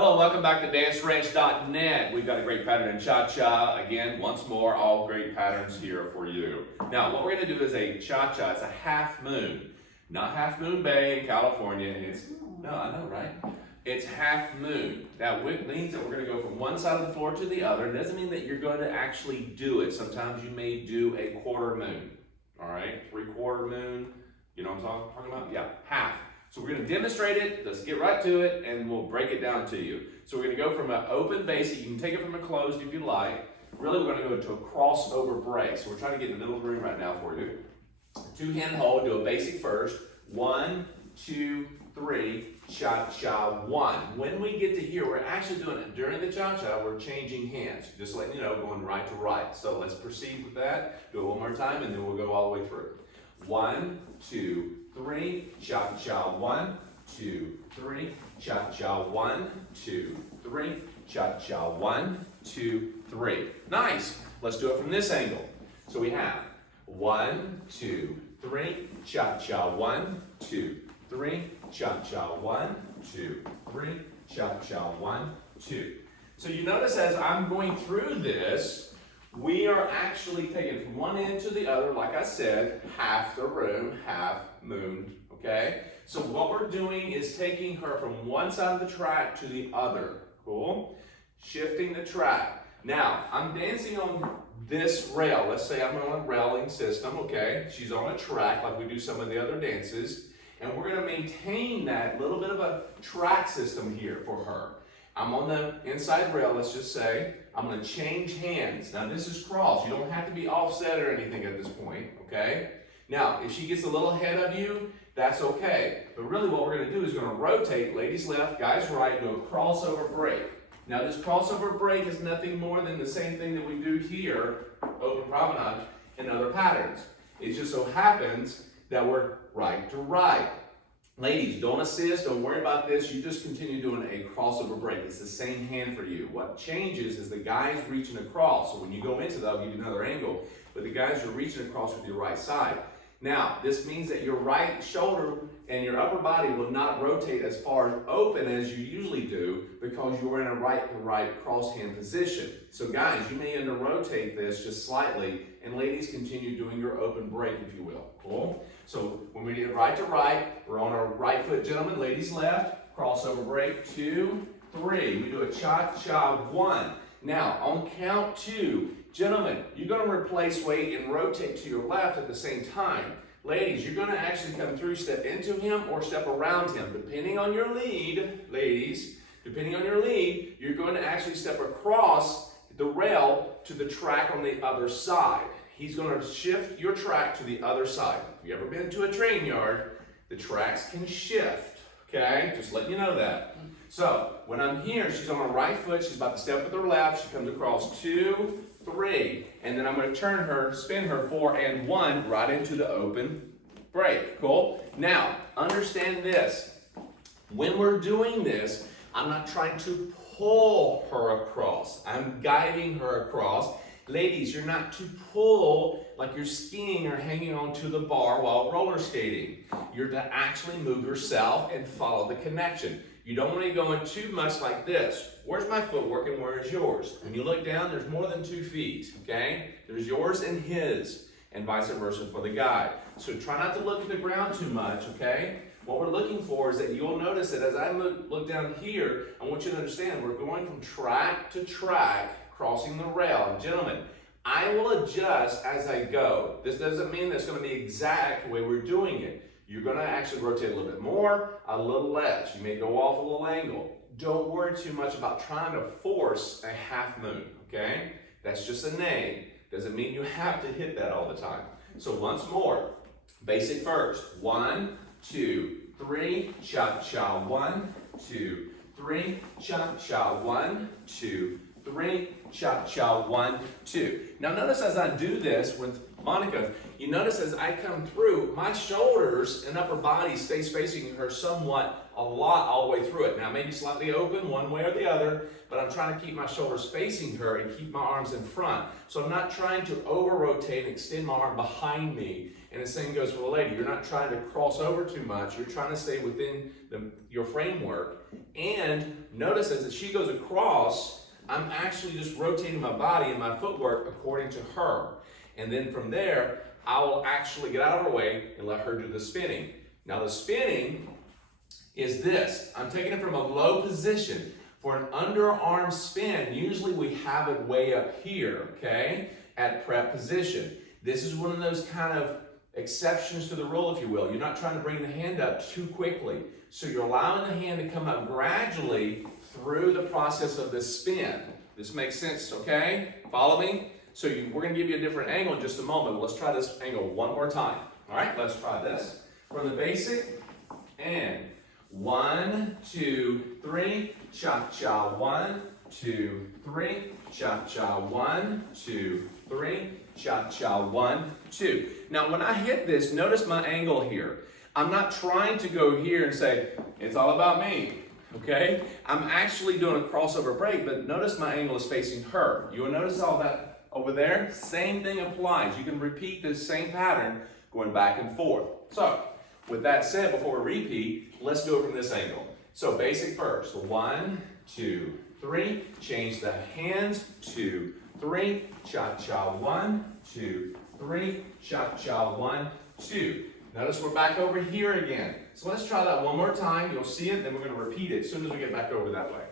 Hello, welcome back to danceranch.net. We've got a great pattern in cha-cha. Again, once more, all great patterns here for you. Now, what we're going to do is a cha-cha. It's a half moon. Not Half Moon Bay in California. No, I know, right? It's half moon. That means that we're going to go from one side of the floor to the other. It doesn't mean that you're going to actually do it. Sometimes you may do a quarter moon. All right? 3/4 moon. You know what I'm talking about? Yeah, half. So we're going to demonstrate it, let's get right to it, and we'll break it down to you. So we're going to go from an open basic, you can take it from a closed if you like. Really we're going to go to a crossover break. So we're trying to get in the middle of the room right now for you. Two-hand hold, do a basic first. 1, 2, 3, cha-cha, 1. When we get to here, we're actually doing it during the cha-cha, we're changing hands. Just letting you know, going right to right. So let's proceed with that. Do it one more time, and then we'll go all the way through. 1, 2, 3, cha-cha, 1, 2, 3, cha-cha, 1, 2, 3, cha-cha, 1, 2, 3. Nice. Let's do it from this angle. So we have 1, 2, 3, cha-cha, 1, 2, 3, cha-cha, 1, 2, 3, cha-cha, 1, 2. So you notice as I'm going through this, we are actually taking from one end to the other, like I said, half the room, half moon, okay? So what we're doing is taking her from one side of the track to the other, cool? Shifting the track. Now, I'm dancing on this rail. Let's say I'm on a railing system, okay? She's on a track like we do some of the other dances, and we're gonna maintain that little bit of a track system here for her. I'm on the inside rail, let's just say. I'm going to change hands. Now this is cross. You don't have to be offset or anything at this point, okay? Now, if she gets a little ahead of you, that's okay. But really what we're going to do is going to rotate, ladies left, guys right, do a crossover break. Now this crossover break is nothing more than the same thing that we do here, open promenade, in other patterns. It just so happens that we're right to right. Ladies, don't assist, don't worry about this. You just continue doing a crossover break. It's the same hand for you. What changes is the guy's reaching across. So when you go into that, I'll give you another angle. But the guys are reaching across with your right side. Now, this means that your right shoulder and your upper body will not rotate as far open as you usually do because you're in a right-to-right cross-hand position. So guys, you may end up rotate this just slightly, and ladies continue doing your open break, if you will. Cool? So when we get right to right, we're on our right foot, gentlemen, ladies left, crossover break, 2, 3. We do a cha-cha, 1. Now, on count 2, gentlemen, you're going to replace weight and rotate to your left at the same time. Ladies, you're going to actually come through, step into him or step around him. Depending on your lead, ladies, depending on your lead, you're going to actually step across the rail to the track on the other side. He's going to shift your track to the other side. If you've ever been to a train yard, the tracks can shift, okay? Just letting you know that. So, when I'm here, she's on her right foot, she's about to step with her left, she comes across 2, 3, and then I'm going to turn her, spin her 4 and 1 right into the open break. Cool? Now, understand this. When we're doing this, I'm not trying to pull her across. I'm guiding her across. Ladies, you're not to pull like you're skiing or hanging onto the bar while roller skating. You're to actually move yourself and follow the connection. You don't want to go in too much like this. Where's my footwork and where is yours? When you look down, there's more than 2 feet, okay? There's yours and his, and vice versa for the guy. So try not to look at the ground too much, okay? What we're looking for is that you'll notice that as I look down here, I want you to understand we're going from track to track, crossing the rail. And gentlemen, I will adjust as I go. This doesn't mean that's going to be exact the way we're doing it. You're going to actually rotate a little bit more, a little less. You may go off a little angle. Don't worry too much about trying to force a half moon, okay? That's just a name. Doesn't mean you have to hit that all the time. So once more, basic first. 1, 2, 3, cha-cha, 1, 2, 3, cha-cha, 1, 2, 3, cha-cha, 1, 2. Now notice as I do this with Monica, you notice as I come through, my shoulders and upper body stays facing her somewhat a lot all the way through it. Now maybe slightly open one way or the other, but I'm trying to keep my shoulders facing her and keep my arms in front. So I'm not trying to over-rotate and extend my arm behind me. And the same goes for the lady. You're not trying to cross over too much. You're trying to stay within your framework. And notice as she goes across, I'm actually just rotating my body and my footwork according to her. And then from there, I will actually get out of her way and let her do the spinning. Now the spinning is this. I'm taking it from a low position. For an underarm spin, usually we have it way up here, okay, at prep position. This is one of those kind of exceptions to the rule, if you will. You're not trying to bring the hand up too quickly. So you're allowing the hand to come up gradually through the process of this spin. This makes sense, okay? Follow me? So we're going to give you a different angle in just a moment, but let's try this angle one more time. All right, let's try this. From the basic, and 1, 2, 3, cha-cha, 1, 2, 3, cha-cha, 1, 2, 3, cha-cha, 1, 2. Now when I hit this, notice my angle here. I'm not trying to go here and say, it's all about me, okay? I'm actually doing a crossover break, but notice my angle is facing her. You will notice all that over there? Same thing applies. You can repeat this same pattern going back and forth. So, with that said, before we repeat, let's do it from this angle. So basic first, 1, 2, 3, change the hands, 2, 3, cha-cha, 1, 2, 3, cha-cha, 1, 2. Notice we're back over here again. So let's try that one more time. You'll see it, then we're going to repeat it as soon as we get back over that way.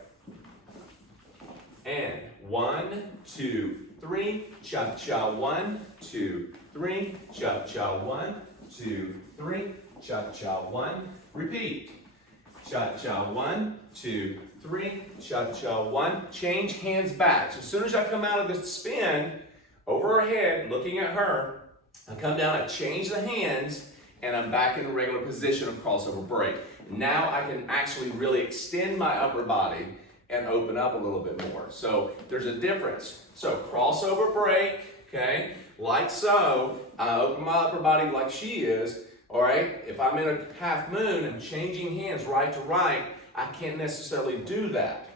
And 1, 2, 3, cha-cha, 1, 2, 3, cha-cha, 1, 2, 3, cha-cha, 1, repeat. Cha-cha, 1, 2, 3, cha-cha, 1. Change hands back. So as soon as I come out of the spin, over her head, looking at her, I come down, I change the hands, and I'm back in the regular position of crossover break. Now I can actually really extend my upper body and open up a little bit more. So there's a difference. So crossover break, okay, like so. I open my upper body like she is. All right, if I'm in a half moon and changing hands right to right, I can't necessarily do that.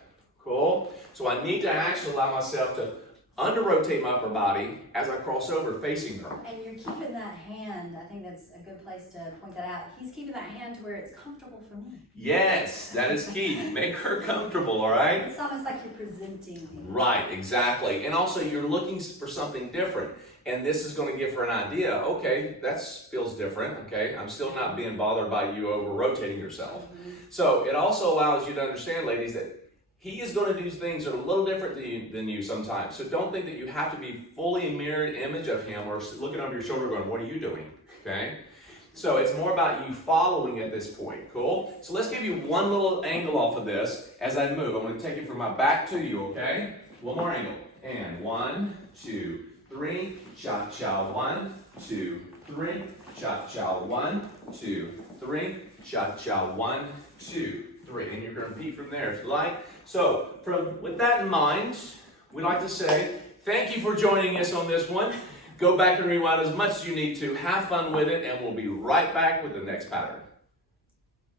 Cool? So I need to actually allow myself to under-rotate my upper body as I cross over facing her. And you're keeping that hand, I think that's a good place to point that out. He's keeping that hand to where it's comfortable for me. Yes, that is key. Make her comfortable, all right? It's almost like you're presenting me. Right, exactly. And also you're looking for something different. And this is going to give her an idea. Okay, that feels different. Okay, I'm still not being bothered by you over-rotating yourself. Mm-hmm. So it also allows you to understand, ladies, that he is going to do things that are a little different than you sometimes. So don't think that you have to be fully a mirrored image of him or looking over your shoulder going, what are you doing? Okay? So it's more about you following at this point. Cool? So let's give you one little angle off of this as I move. I'm going to take it from my back to you, okay? One more angle. And 1, 2, 3, cha-cha, 1, 2, 3, cha-cha, 1, 2, 3, cha-cha, 1, 2, 3. And you're going to repeat from there if you like. So, with that in mind, we'd like to say thank you for joining us on this one. Go back and rewind as much as you need to. Have fun with it, and we'll be right back with the next pattern.